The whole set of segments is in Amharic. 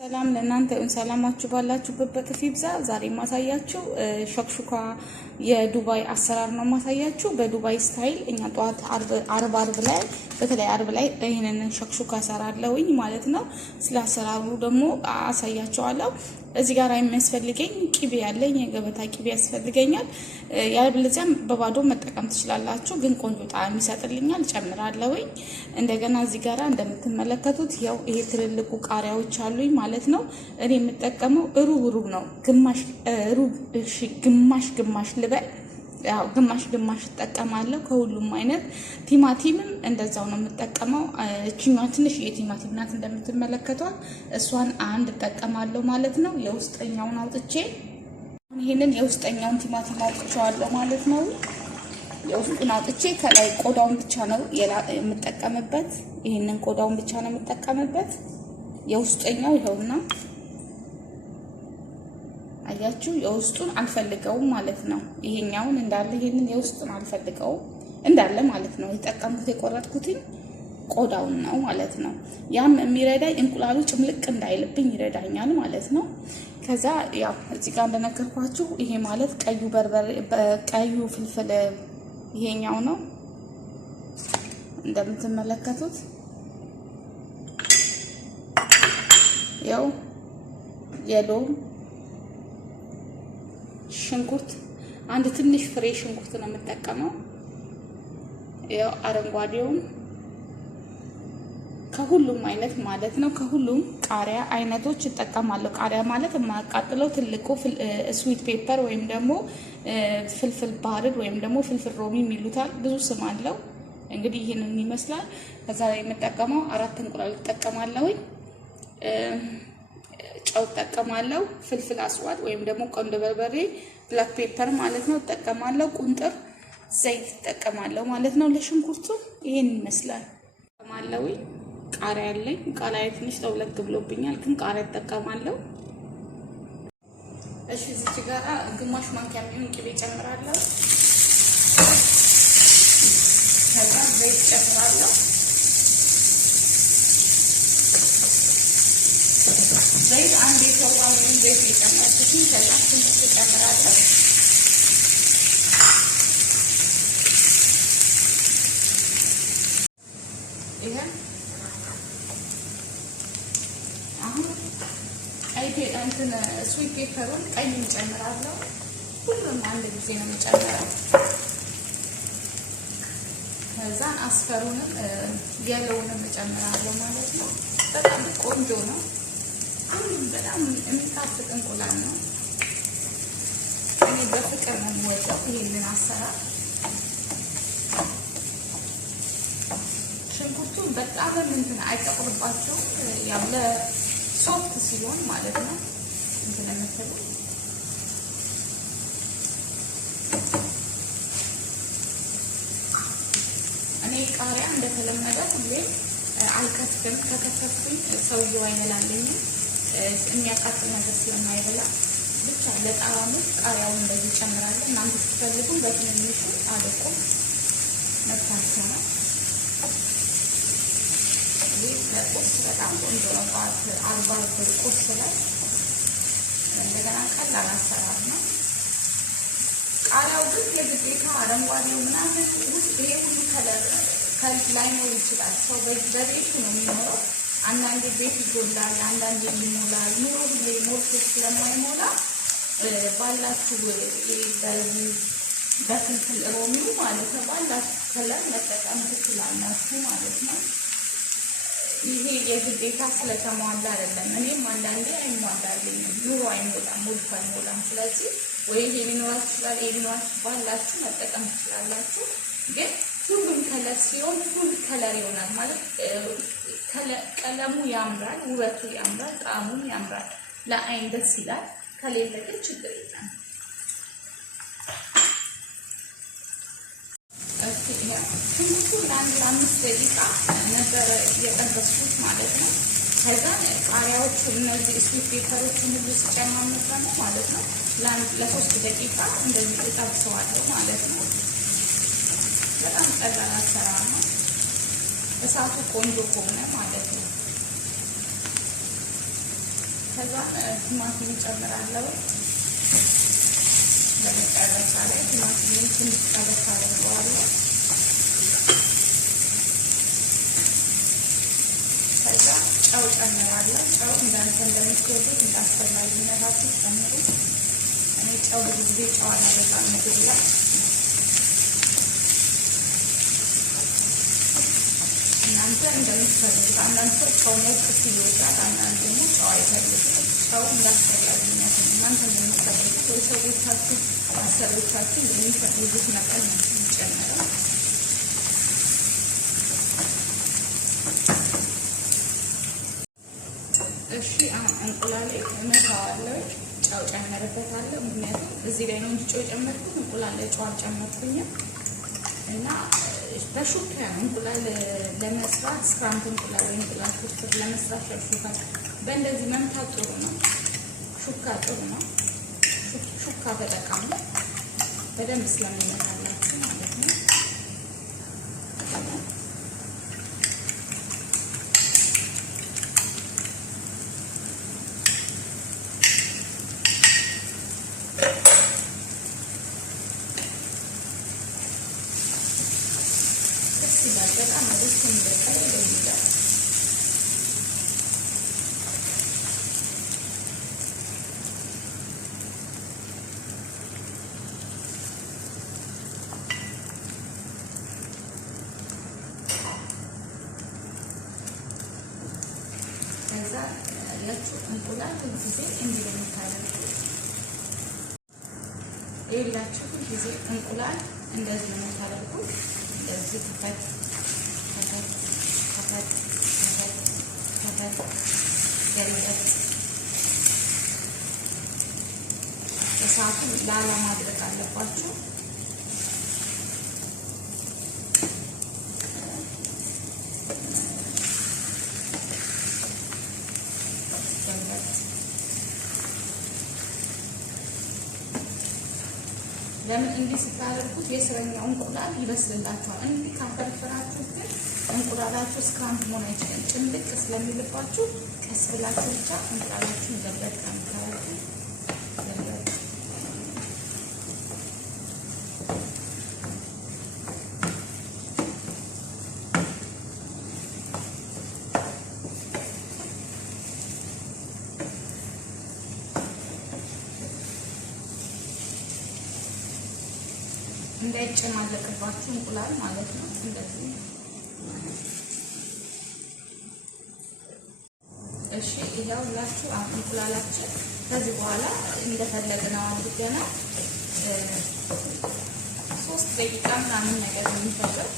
ሰላም ለእናንተ ሰላማችሁ ባላችሁበት በጥፍ ይብዛ። ዛሬ ማሳያችሁ ሸክሹካ የዱባይ አሰራር ነው ማሳያችሁ። በዱባይ ስታይል እኛ ጧት አርብ ላይ በተለይ አርብ ላይ ይሄንን ሸክሹካ ሰራለሁኝ ማለት ነው። ስለ አሰራሩ ደግሞ አሳያችኋለሁ። እዚህ ጋር የሚያስፈልገኝ ቂቤ ያለኝ የገበታ ቂቤ ያስፈልገኛል። ያለበለዚያም በባዶ መጠቀም ትችላላችሁ፣ ግን ቆንጆ ጣዕም ይሰጥልኛል። ጨምራለሁኝ። እንደገና እዚህ ጋር እንደምትመለከቱት ያው ይሄ ትልልቁ ቃሪያዎች አሉኝ ማለት ነው። እኔ የምጠቀመው ሩብ ነው፣ ግማሽ ልበል። ያው ግማሽ እጠቀማለሁ ከሁሉም አይነት። ቲማቲምም እንደዛው ነው የምጠቀመው። እቺኛ ትንሽ የቲማቲም ናት እንደምትመለከቷት፣ እሷን አንድ እጠቀማለሁ ማለት ነው። የውስጠኛውን አውጥቼ ይሄንን የውስጠኛውን ቲማቲም አውጥቼዋለሁ ማለት ነው። የውስጡን አውጥቼ ከላይ ቆዳውን ብቻ ነው የምጠቀምበት። ይሄንን ቆዳውን ብቻ ነው የምጠቀምበት። የውስጠኛው ይኸውና አያችሁ፣ የውስጡን አልፈልገውም ማለት ነው። ይሄኛውን እንዳለ ይሄንን የውስጡን አልፈልገውም እንዳለ ማለት ነው። የተጠቀምኩት የቆረጥኩትኝ ቆዳውን ነው ማለት ነው። ያም የሚረዳኝ እንቁላሉ ጭምልቅ እንዳይልብኝ ይረዳኛል ማለት ነው። ከዛ ያው እዚህ ጋር እንደነገርኳችሁ ይሄ ማለት ቀዩ በርበሬ ቀዩ ፍልፍል ይሄኛው ነው እንደምትመለከቱት። ያው የሎም ሽንኩርት አንድ ትንሽ ፍሬ ሽንኩርት ነው የምጠቀመው። ያው አረንጓዴውን ከሁሉም አይነት ማለት ነው፣ ከሁሉም ቃሪያ አይነቶች እጠቀማለሁ። ቃሪያ ማለት የማያቃጥለው ትልቁ ስዊት ፔፐር ወይም ደግሞ ፍልፍል ባርድ ወይም ደግሞ ፍልፍል ሮሚ የሚሉታል፣ ብዙ ስም አለው። እንግዲህ ይሄንን ይመስላል። ከዛ ላይ የምጠቀመው 4 እንቁላል እጠቀማለሁኝ። ጨው እጠቀማለሁ። ፍልፍል አስዋድ ወይም ደግሞ ቆንጆ በርበሬ ብላክ ፔፐር ማለት ነው እጠቀማለሁ። ቁንጥር ዘይት እጠቀማለሁ ማለት ነው። ለሽንኩርቱ ይሄን ይመስላል እጠቀማለሁ። ቃሪያ አለኝ። ቃሪያ ትንሽ ተውለግ ብሎብኛል፣ ግን ቃሪያ እጠቀማለሁ። እሺ፣ እዚህ ጋር ግማሽ ማንኪያ የሚሆን ቅቤ ጨምራለሁ። ከዛ ዘይት ጨምራለሁ። ዘይት አንድ የሾርባ ወይም ዘይት የጨመርኩትን ከዛ ሽንኩርት ጨምራለሁ። ይሄ አሁን እንትን ስዊት ፔፐሩን ቀይ ጨምራለሁ። ሁሉም አንድ ጊዜ ነው የምጨምረው። ከዛ አስፈሩንም የለውንም እጨምራለሁ ማለት ነው። በጣም ቆንጆ ነው። ሁሉም በጣም የሚጣፍጥ እንቁላል ነው። እኔ በፍቅር ነው የምወደው ይሄንን አሰራር። ሽንኩርቱ በጣም እንትን አይጠቁርባቸውም። ያው ለሶፍት ሲሆን ማለት ነው እንትን የምትሉ እኔ ቃሪያ እንደተለመደ ሁሌ አልከትፍም። ከከተፍኩኝ ሰውየው አይበላልኝም። የሚያቃጥል ነገር ስለማይበላ ብቻ ለጣዕሙ ቃሪያውን እንደዚህ ጨምራለሁ። እናንተ ስትፈልጉ በትንንሹ አድርጉ፣ መብታችሁ ነው። ይሄ ለቁርስ በጣም ቆንጆ ነው። ጠዋት አርብ ቁርስ ላይ እንደገና ቀላል አሰራር ነው። ቃሪያው ግን የግዴታ አረንጓዴው ምናምን ውስጥ ይሄ ሁሉ ከለር ላይኖር ይችላል። ሰው በቤቱ ነው የሚኖረው። አንዳንዴ ቤት ይጎላል፣ አንዳንዴ ይሞላል። ኑሮ ሁሌ ሞልቶ ስለማይሞላ ባላችሁ በፍልፍል ሮሚው ማለት ነው ባላችሁ ከለር መጠቀም ትችላላችሁ ማለት ነው። ይሄ የግዴታ ስለተሟላ አይደለም። እኔም አንዳንዴ አይሟላልኝም፣ ኑሮ አይሞላም፣ ሞልቶ አይሞላም። ስለዚህ ወይ ይሄ ሊኖራችሁ ይችላል፣ ይሄ ሊኖራችሁ ባላችሁ መጠቀም ትችላላችሁ። ግን ሁሉም ከለር ሲሆን ሁሉ ከለር ይሆናል ማለት ቀለሙ ያምራል፣ ውበቱ ያምራል፣ ጣዕሙም ያምራል፣ ለአይን ደስ ይላል። ከሌለ ግን ችግር የለም። ሽንኩርቱ ለ5 ደቂቃ ነበረ የጠበስኩት ማለት ነው። ከዛ ቃሪያዎቹ እነዚህ ስዊት ፔፐሮቹን ሁሉ ሲጨማምር ደግሞ ማለት ነው ለ3 ደቂቃ እንደዚህ እጠብሰዋለሁ ማለት ነው። በጣም ቀላል አሰራር ነው። እሳቱ ቆንጆ ከሆነ ማለት ነው። ከዛ ቲማቲም ጨምራለሁ። በመጨረሻ ላይ ቲማቲም ትንሽ ጠበስ አደርገዋለሁ። ከዛ ጨው ጨምራለሁ። ጨው እንዳንተ እንደምትወዱት እንዳስፈላጊነታችሁ ጨምሩ። እኔ ጨው ብዙ ጊዜ ጨው አላበዛም ምግብ ላይ። እናንተ እንደምትፈልጉት። አንዳንድ ሰው ጨው ሞቅ ሲል ይወዳል፣ አንዳንድ ደግሞ ጨው አይፈልግም። ጨው እንዳስፈላጊነት እናንተ እንደምትፈልጉት ወይ ሰዎቻችሁ አሰሪዎቻችሁ እንደሚፈልጉት መጠን ነው የሚጨምረው። እሺ አሁን እንቁላሌ እመታዋለሁ። ጨው ጨምርበታለሁ። ምክንያቱም እዚህ ላይ ነው እንጂ ጨው ጨመርኩት፣ እንቁላል ላይ ጨው አልጨመርኩኝም። እና በሹካ ነው እንቁላል ለመስራት ስክራምብል እንቁላል ወይ እንቁላል ፍርፍር ለመስራት ሹካ በእንደዚህ መምታት ጥሩ ነው። ሹካ ጥሩ ነው። ሹካ ተጠቀሙ በደንብ ስለሚመታላችሁ ማለት ነው። በጣም ደስ የሚበቃው ይለኛል። ከዛ ያላችሁ እንቁላል ሁልጊዜ እንዲህ ነው የምታደርጉት። የሌላችሁ ሁልጊዜ እንቁላል እንደዚህ ነው የምታደርጉት። እንደዚህ ከፈት ገለጥ እሳቱን ላላ ማድረግ አለባችሁ። ለምን እንዲህ ስታደርጉት የስረኛው እንቁላል ይበስልላችኋል። እንዲህ ካፈርፍራችሁ ግን እንቁላላችሁ ስክራምብል መሆን አይችልም። ጭምልቅ ስለሚልባችሁ ቀስ ብላችሁ ብቻ እንቁላላችሁን ገለጥ ካምታረጉ ገለጥ እንዳይጨማለቅባችሁ እንቁላል ማለት ነው። እንደዚህ እሺ። ይሄው ሁላችሁ እንቁላላችን ከዚህ በኋላ እንደፈለግነው አድርገናል። 3 ደቂቃ ምናምን ነገር የሚፈጀው።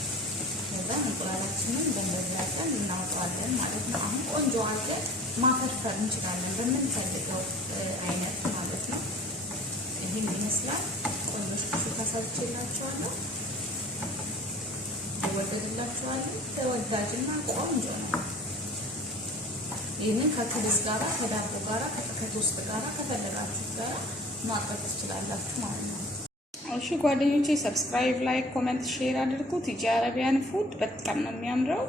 ከዛ እንቁላላችንን በመብላቀን እናወጣዋለን ማለት ነው። አሁን ቆንጆ አድርገን ማፈርፈር እንችላለን በምንፈልገው አይነት ማለት ነው። ይሄን ይመስላል። ቆንጆ ሹካ ሰርቼላችኋለሁ። ይወደድላችኋል። ተወዳጅና ቆንጆ ነው። ይህንን ከክብዝ ጋራ ከዳቦ ጋራ ከቶስት ጋራ ከፈለጋችሁት ጋራ ማቅረብ ትችላላችሁ ማለት ነው። እሺ ጓደኞቼ፣ ሰብስክራይብ፣ ላይክ፣ ኮሜንት፣ ሼር አድርጉት። ቲጂ አረቢያን ፉድ በጣም ነው የሚያምረው።